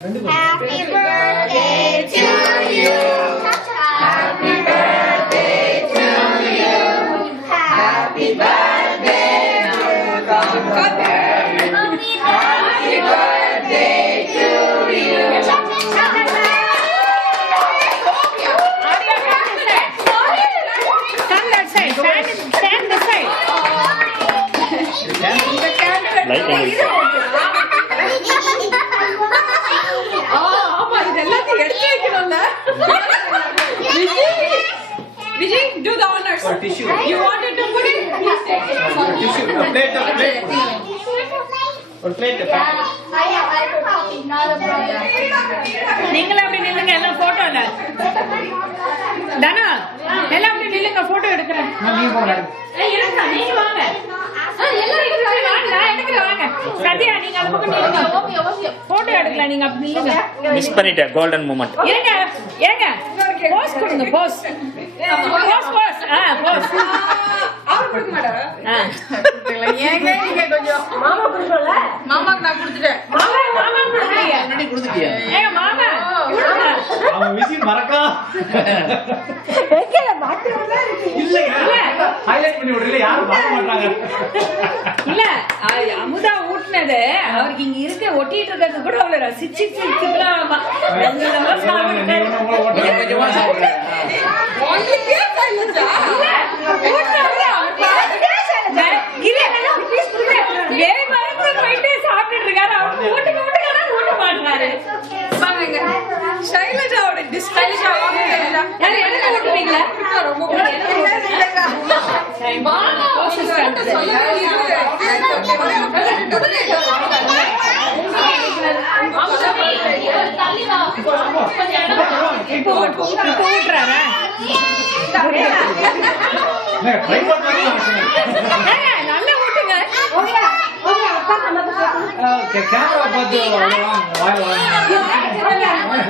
Happy birthday to you. Happy birthday to you. Happy birthday to Happy birthday to you. Stand that side. Stand this side. Vijay, do the honors. Or tissue. You wanted to put it? Please take it. Tissue. A plate. Or plate. நீங்களும் அப்படி நில்லுங்க எல்லாம் போட்டோல தனா எல்லாம் அப்படி நில்லுங்க photo எடுக்கிறேன் எடுங்க நீங்க வாங்க வாங்க சத்யா நீங்க அந்த பக்கம் நில்லுங்க போட்டோ எடுக்கலாம் நீங்க அப்படி நில்லுங்க மிஸ் பண்ணிட்டேன் கோல்டன் மூமெண்ட் இருங்க போஸ் கொடுங்க போஸ் போஸ் அவர் கொடுக்க மாட்டாரா? ஏங்க நீங்க கொஞ்சம் மாமாக்கு நான் கொடுத்துட்டேன். மாமா கொடுங்க ஏங்க மாமா கொடுங்க அவன் விசில் மறக்கா இல்லையா ஹைலைட் பண்ணி விடல யாரும் பார்க்க மாட்டாங்க இல்ல அமுதா ஊட்டினது அவருக்கு இங்க இருக்க ஒட்டிட்டு இருக்கிறது கூட அவளை ரசிச்சு போயிட்டு சாப்பிட்டு இருக்காரு அவர் ஊட்டுக்கு ஊட்ட மாட்டாரு ஷைலஜாவோட டிஸ்டைலிஷா எனக்கு ஊட்டுவீங்களா இப்போ ஊட்டுறாரா ட்ரை பண்ணாங்க நல்லா ஊட்டுங்க கேமரா பார்த்து வாங்க